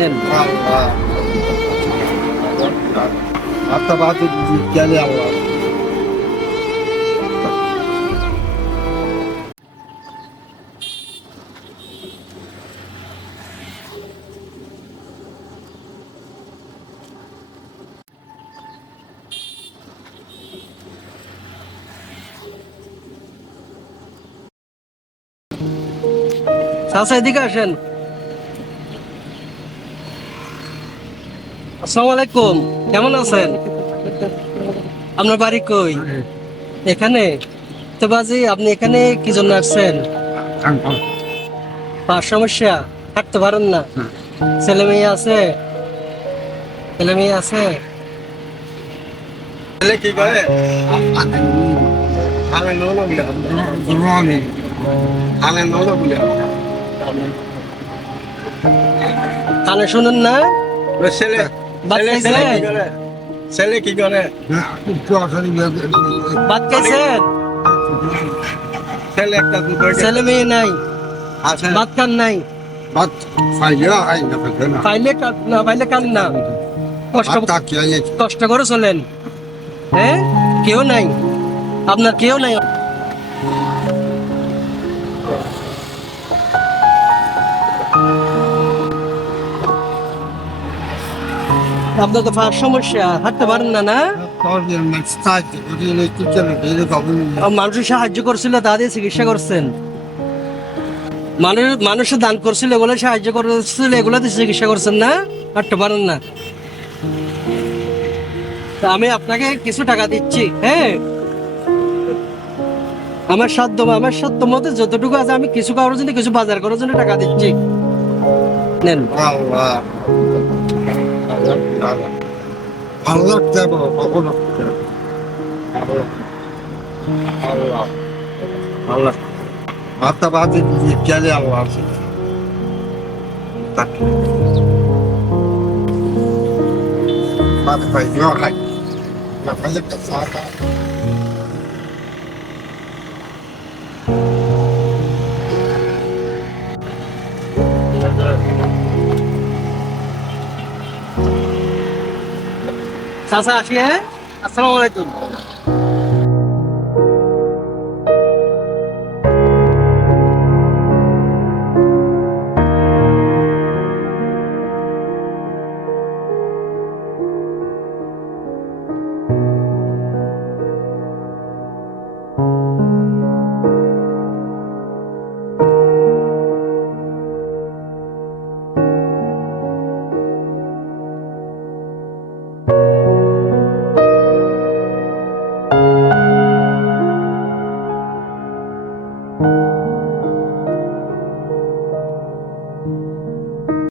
নেন। Allah. Hatta bazı gel Allah. চাচা এদিকে আসেন। আসসালামু আলাইকুম, কেমন আছেন? আপনার বাড়ি কই? এখানে? তো বাজি আপনি এখানে কি জন্য আসছেন? পাঁচ সমস্যা, থাকতে পারেন না? ছেলে মেয়ে আছে? ছেলে মেয়ে আছে? Hele ki gare. Ame nolo bile. Roni. Ame nolo bile. কানে শুনুন না? Sele. ভাত Sele খাইছেন? ki gare. Sele ki gare. ভাত খাইছেন? Sele ekta du koy. ছেলে মেয়ে নাই, আছে. ভাত খান নাই? Bak sayıyor aynı kadına. পাইলে না পাইলে কান না। কষ্ট Hatta kiyaye কষ্ট করে চলেন। হ্যাঁ, কেউ নাই, আপনার কেউ নাই। আপনার তো ফার সমস্যা, হাঁটতে পারেন না না? sorduğum stajdı. Ödüğünü Türkçe'nin beni kabul ediyor. মানুষের সাহায্য করছিল, তা দিয়ে চিকিৎসা করছেন। মানুষের দান করছিল, এগুলো সাহায্য করছিল, এগুলোতে চিকিৎসা করছেন না? হাঁটতে পারেন না। তা আমি আপনাকে কিছু টাকা দিচ্ছি, হ্যাঁ? আমার সাধ্য মতো যতটুকু আছে আমি কিছু কারোর জন্য, কিছু বাজার করার জন্য টাকা দিচ্ছি। নেন। Allah. Allah. Allah da bu. Allah. Allah. Allah. Hatta bazı gel Allah. Tak. Bak sayıyor aynı. Yapacak da zaten. চাচা আসি, হ্যাঁ? আসসালামু আলাইকুম।